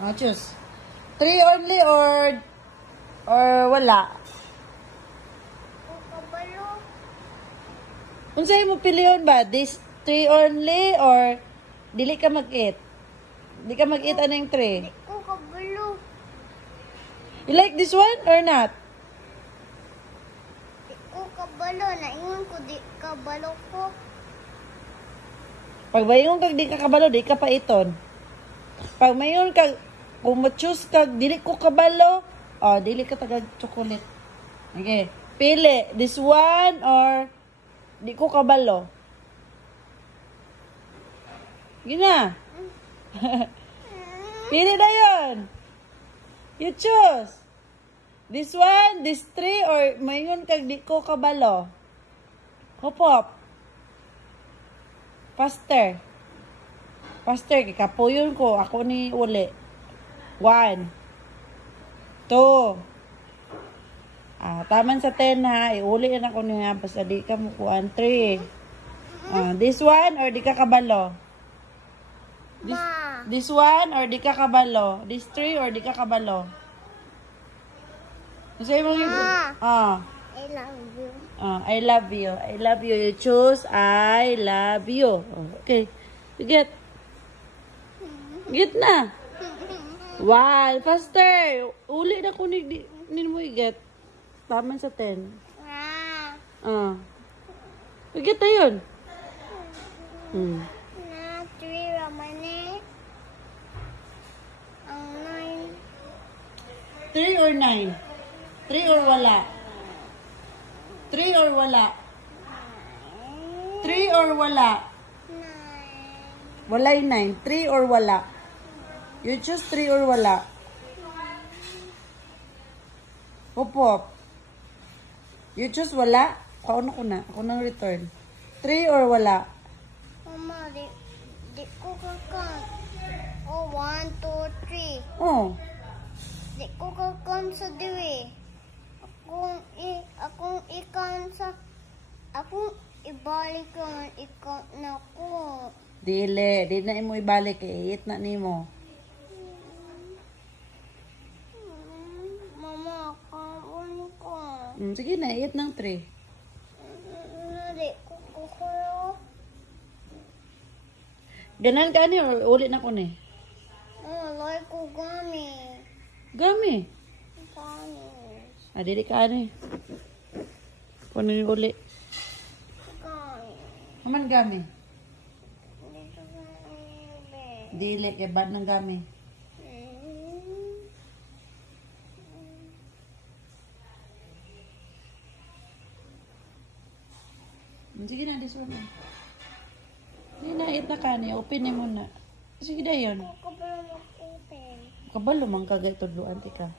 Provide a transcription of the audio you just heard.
Oh, choose. 3 only or wala? Kabalo. Unsay mo piliyon ba? This 3 only or dili ka mag-eat? Di ka mag-eat anong 3? Di ko kabalo. You like this one or not? Di ko kabalo. Naingon ko di kabalo ko. Pag mayon kag di ka kabalo, di ka pa iton. Pag mayon kag kung ma-choose kag dili ko kabalo, oh, dili ka tagag chocolate. Okay. Pili, this one or di ko kabalo. Gina. Pili na yun. You choose. This one, this 3 or mayon kag di ko kabalo. Hop hop. Faster. Faster, kikapuyon ko. Ako ni uli. 1. 2. Taman sa 10 ha. Iuli na ako niya. Basta di ka mo kuhan. 3. This one or di ka kabalo? This one or di ka kabalo? This 3 or di ka kabalo? Say mo yung... I love you. I love you. I love you. You choose I love you. Okay. You get. Get na. Wow. Faster. Uli na ko ni mo i-get. Taman sa 10. You get na yun. Na 3 ramane. Ang 9. 3 or 9? 3 or wala? 3 or wala? 3 or wala? 9. Walay 9. 3 or wala? You choose 3 or wala? Hop hop. You choose wala? Ako na. Ako nang return. 3 or wala? Mama, di ko kakan. Oh, 1, 2, 3. Oh. Di ko kakan sa diwi. Akong ikan sa... Akong ibalik ang ikan na ko. Dili. Di na imo ibalik eh. Eat na nimo. Mama, kawan ko. Sige na. Eat ng 3. Di ko kukulo. Ganan ka ni or ulit na ko ni? Like ko gami. Gami. Gami. Dili ka ni. Kuno ni uli. Gami. Haman gami. Dito sa ibe. Dili kay bad ng gami. Sige na, this one. Hindi na, eat na ka ni. Open mo na. Sige na yun. Ako pa lang mag-open. Kabalo man kagay tudluan tika.